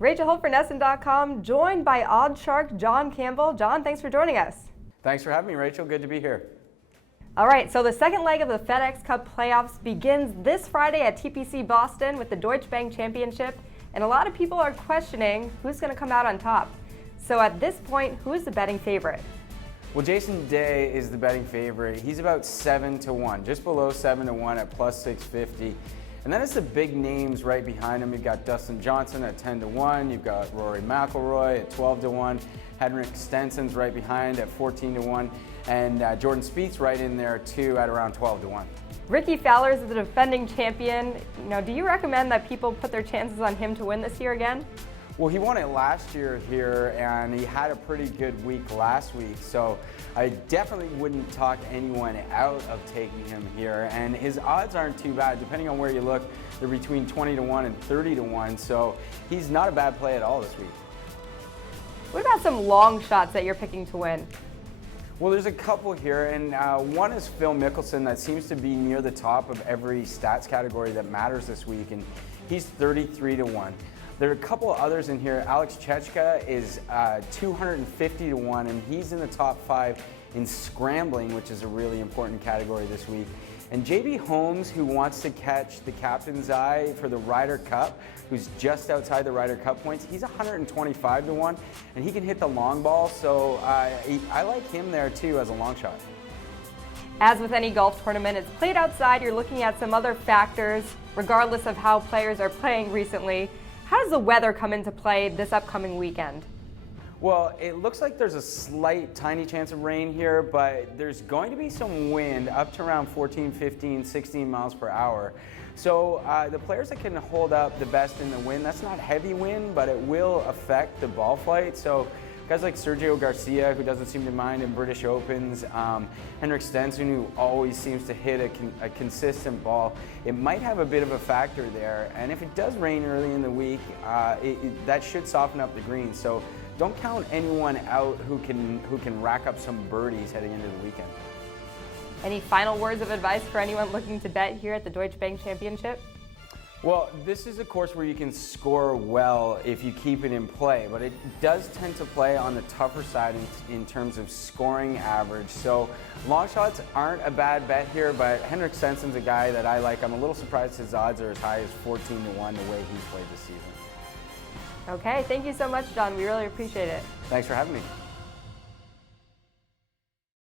Rachel Holt for NESN.com, joined by Odd Shark John Campbell. John, thanks for joining us. Thanks for having me, Rachel. Good to be here. All right, so the second leg of the FedEx Cup playoffs begins this Friday at TPC Boston with the Deutsche Bank Championship, and a lot of people are questioning who's going to come out on top. So at this point, who is the betting favorite? Well, Jason Day is the betting favorite. He's about 7-1, just below 7-1 at plus 650. And then it's the big names right behind him. You've got Dustin Johnson at 10-1. You've got Rory McIlroy at 12-1. Henrik Stenson's right behind at 14-1. And Jordan Spieth's right in there too at around 12-1. Rickie Fowler is the defending champion. Do you recommend that people put their chances on him to win this year again? Well, he won it last year here, and he had a pretty good week last week, so I definitely wouldn't talk anyone out of taking him here. And his odds aren't too bad. Depending on where you look, they're between 20-1 and 30-1, so he's not a bad play at all this week. What about some long shots that you're picking to win? Well, there's a couple here, and one is Phil Mickelson that seems to be near the top of every stats category that matters this week, and he's 33-1. There are a couple of others in here. Alex Chechka is 250-1, and he's in the top 5 in scrambling, which is a really important category this week. And JB Holmes, who wants to catch the captain's eye for the Ryder Cup, who's just outside the Ryder Cup points, he's 125-1, and he can hit the long ball, so I like him there too as a long shot. As with any golf tournament, it's played outside. You're looking at some other factors, regardless of how players are playing recently. How does the weather come into play this upcoming weekend? Well, it looks like there's a slight, tiny chance of rain here, but there's going to be some wind up to around 14, 15, 16 miles per hour. So the players that can hold up the best in the wind, that's not heavy wind, but it will affect the ball flight. So guys like Sergio Garcia, who doesn't seem to mind in British Opens, Henrik Stenson, who always seems to hit a consistent ball, it might have a bit of a factor there. And if it does rain early in the week, that should soften up the green. So don't count anyone out who can rack up some birdies heading into the weekend. Any final words of advice for anyone looking to bet here at the Deutsche Bank Championship? Well, this is a course where you can score well if you keep it in play, but it does tend to play on the tougher side in terms of scoring average. So long shots aren't a bad bet here, but Henrik Stenson's a guy that I like. I'm a little surprised his odds are as high as 14-1 the way he's played this season. Okay, thank you so much, John. We really appreciate it. Thanks for having me.